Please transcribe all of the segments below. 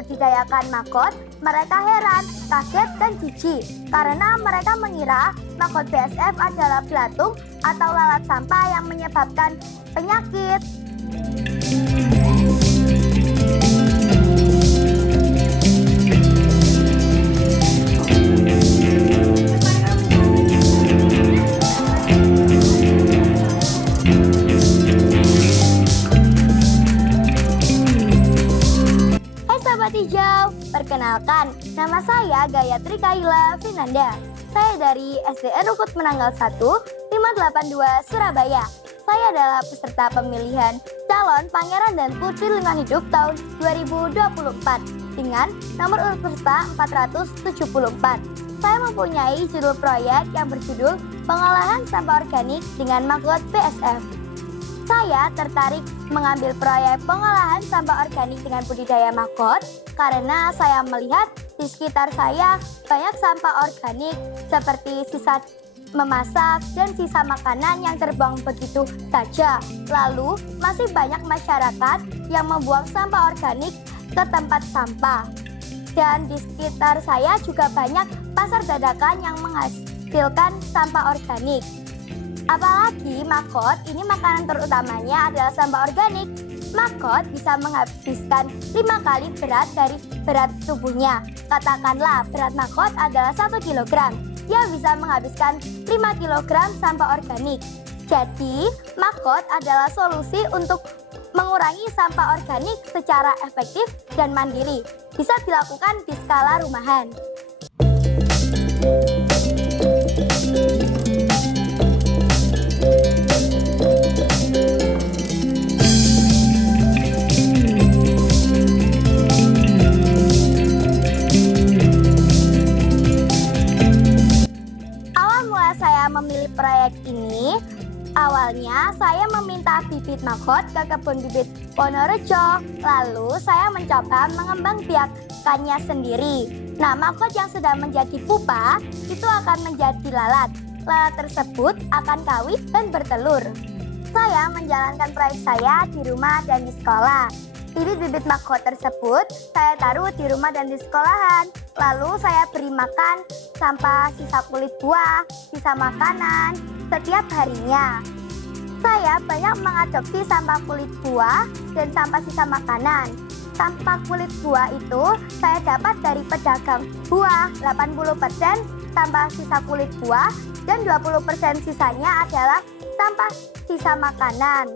membudidayakan maggot, mereka heran, kaget, dan jijik karena mereka mengira maggot BSF adalah belatung atau lalat sampah yang menyebabkan penyakit. Sobat Hijau, perkenalkan, nama saya Gayatri Kaila Finanda. Saya dari SDN Rukut Menanggal 1, 582 Surabaya. Saya adalah peserta pemilihan calon Pangeran dan Putri Lingkungan Hidup tahun 2024 dengan nomor urut peserta 474. Saya mempunyai judul proyek yang berjudul Pengolahan Sampah Organik dengan Maggot BSF. Saya tertarik mengambil proyek pengolahan sampah organik dengan budidaya maggot karena saya melihat di sekitar saya banyak sampah organik seperti sisa memasak dan sisa makanan yang terbuang begitu saja. Lalu masih banyak masyarakat yang membuang sampah organik ke tempat sampah. Dan di sekitar saya juga banyak pasar dadakan yang menghasilkan sampah organik. Apalagi maggot, ini makanan terutamanya adalah sampah organik. Maggot bisa menghabiskan 5 kali berat dari berat tubuhnya. Katakanlah berat maggot adalah 1 kg. Dia bisa menghabiskan 5 kg sampah organik. Jadi, maggot adalah solusi untuk mengurangi sampah organik secara efektif dan mandiri. Bisa dilakukan di skala rumahan. Memilih proyek ini, awalnya saya meminta bibit maggot ke kebun bibit Wonorejo, lalu saya mencoba mengembangbiakannya sendiri. Nah, maggot yang sudah menjadi pupa itu akan menjadi lalat. Lalat tersebut akan kawin dan bertelur. Saya menjalankan proyek saya di rumah dan di sekolah. Bibit-bibit maggot tersebut saya taruh di rumah dan di sekolahan. Lalu saya beri makan sampah sisa kulit buah, sisa makanan setiap harinya. Saya banyak mengadopsi sampah kulit buah dan sampah sisa makanan. Sampah kulit buah itu saya dapat dari pedagang buah 80% sampah sisa kulit buah dan 20% sisanya adalah sampah sisa makanan.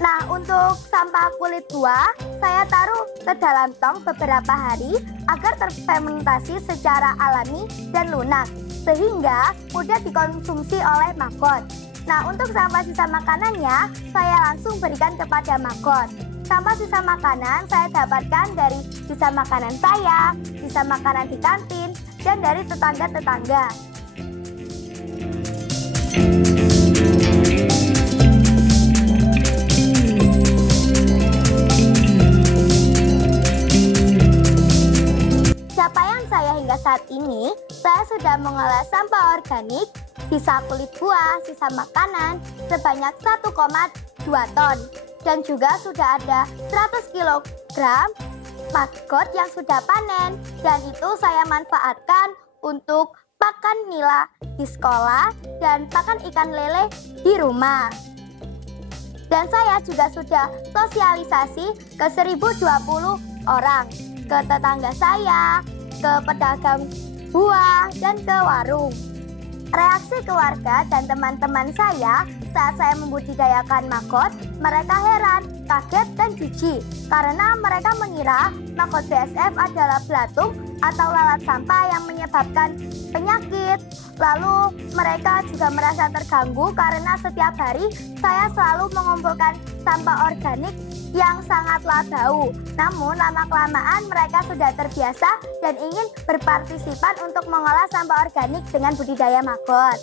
Nah, untuk sampah kulit buah, saya taruh ke dalam tong beberapa hari agar terfermentasi secara alami dan lunak, sehingga mudah dikonsumsi oleh maggot. Nah, untuk sampah sisa makanannya, saya langsung berikan kepada maggot. Sampah sisa makanan saya dapatkan dari sisa makanan saya, sisa makanan di kantin, dan dari tetangga-tetangga. Capaian saya hingga saat ini, saya sudah mengolah sampah organik, sisa kulit buah, sisa makanan sebanyak 1,2 ton. Dan juga sudah ada 100 kg maggot yang sudah panen. Dan itu saya manfaatkan untuk pakan nila di sekolah dan pakan ikan lele di rumah. Dan saya juga sudah sosialisasi ke 1020 orang. Ke tetangga saya, ke pedagang buah, dan ke warung. Reaksi keluarga dan teman-teman saya saat saya membudidayakan maggot, mereka heran, kaget, dan jijik karena mereka mengira maggot BSF adalah belatung atau lalat sampah yang menyebabkan penyakit. Lalu mereka juga merasa terganggu karena setiap hari saya selalu mengumpulkan sampah organik yang sangatlah bau. Namun lama-kelamaan mereka sudah terbiasa dan ingin berpartisipan untuk mengolah sampah organik dengan budidaya maggot.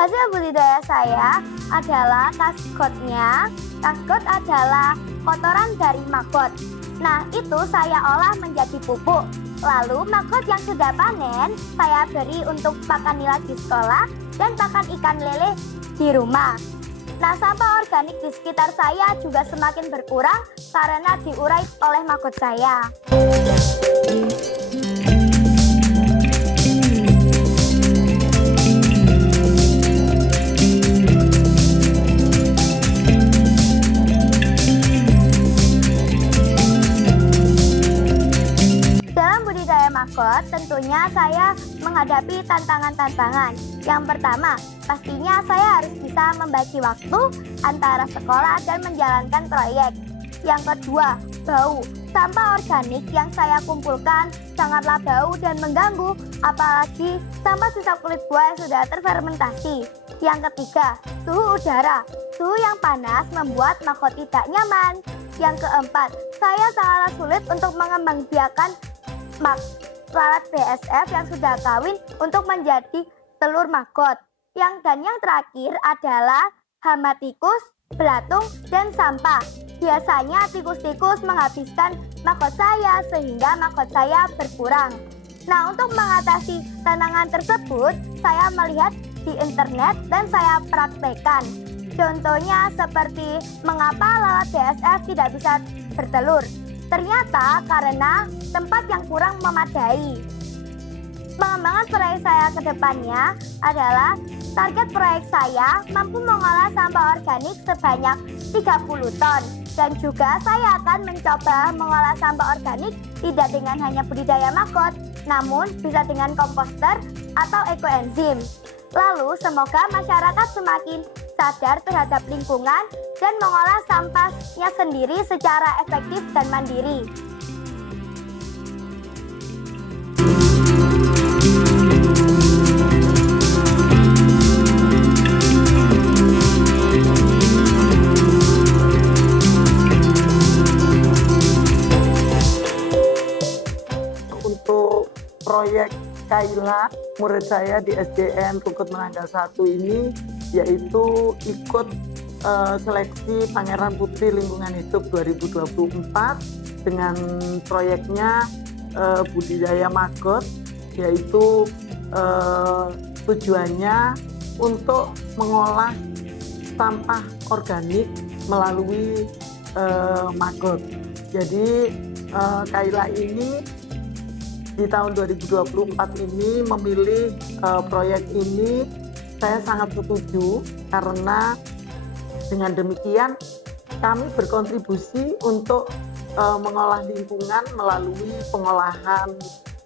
Hasil budidaya saya adalah kaskotnya. Kaskot adalah kotoran dari maggot. Nah, itu saya olah menjadi pupuk. Lalu maggot yang sudah panen saya beri untuk pakan nila di sekolah dan pakan ikan lele di rumah. Nah, sampah organik di sekitar saya juga semakin berkurang karena diurai oleh magot saya. Dalam budidaya magot, tentunya saya menghadapi tantangan-tantangan. Yang pertama, pastinya saya harus bisa membagi waktu antara sekolah dan menjalankan proyek. Yang kedua, bau. Sampah organik yang saya kumpulkan sangatlah bau dan mengganggu, apalagi sampah sisa kulit buah yang sudah terfermentasi. Yang ketiga, suhu udara. Suhu yang panas membuat magot tidak nyaman. Yang keempat, saya sangatlah sulit untuk mengembangbiakan lalat BSF yang sudah kawin untuk menjadi telur magot. Yang terakhir adalah hama tikus, belatung, dan sampah. Biasanya tikus-tikus menghabiskan magot saya sehingga magot saya berkurang. Nah, untuk mengatasi tantangan tersebut, saya melihat di internet dan saya praktekkan. Contohnya seperti mengapa lalat BSF tidak bisa bertelur. Ternyata karena tempat yang kurang memadai. Pengembangan proyek saya ke depannya adalah target proyek saya mampu mengolah sampah organik sebanyak 30 ton. Dan juga saya akan mencoba mengolah sampah organik tidak dengan hanya budidaya magot, namun bisa dengan komposter atau ekoenzim. Lalu semoga masyarakat semakin sadar terhadap lingkungan dan mengolah sampahnya sendiri secara efektif dan mandiri. Untuk proyek Kaila, murid saya di SDN Rungkut Menanggal 1 ini yaitu ikut seleksi Pangeran Putri Lingkungan Hidup 2024 dengan proyeknya budidaya magot, yaitu tujuannya untuk mengolah sampah organik melalui magot. Jadi Kaila ini di tahun 2024 ini memilih proyek ini. Saya sangat setuju karena dengan demikian kami berkontribusi untuk mengolah lingkungan melalui pengolahan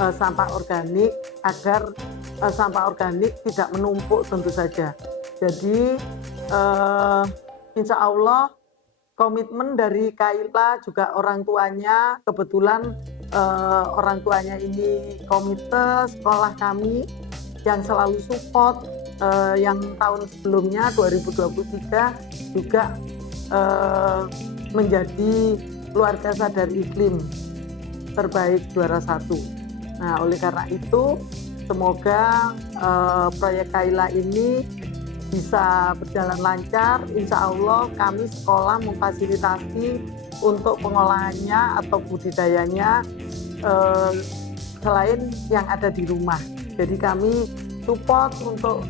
sampah organik agar sampah organik tidak menumpuk tentu saja. Jadi insya Allah komitmen dari Kaila juga orang tuanya, kebetulan orang tuanya ini komite sekolah kami yang selalu support. Yang tahun sebelumnya 2023 juga menjadi keluarga sadar iklim terbaik juara 1. Nah, oleh karena itu semoga proyek Kaila ini bisa berjalan lancar. Insya Allah kami sekolah memfasilitasi untuk pengolahannya atau budidayanya selain yang ada di rumah. Jadi kami support untuk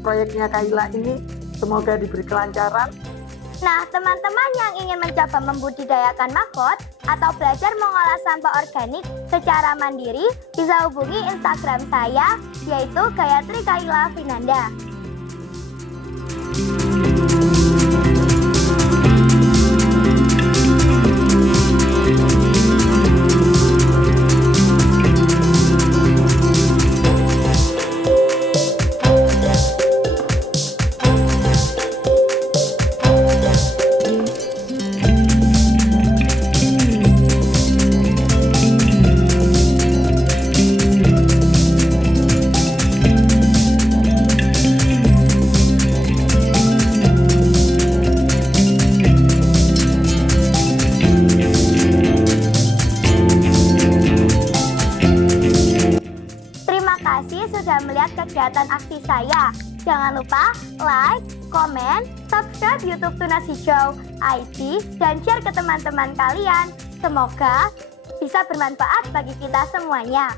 proyeknya Kaila ini, semoga diberi kelancaran. Nah, teman-teman yang ingin mencoba membudidayakan magot atau belajar mengolah sampah organik secara mandiri bisa hubungi Instagram saya, yaitu Gayatri Kaila Finanda. Sudah melihat kegiatan aksi saya. Jangan lupa like, komen, subscribe YouTube Tunas Hijau IT, dan share ke teman-teman kalian. Semoga bisa bermanfaat bagi kita semuanya.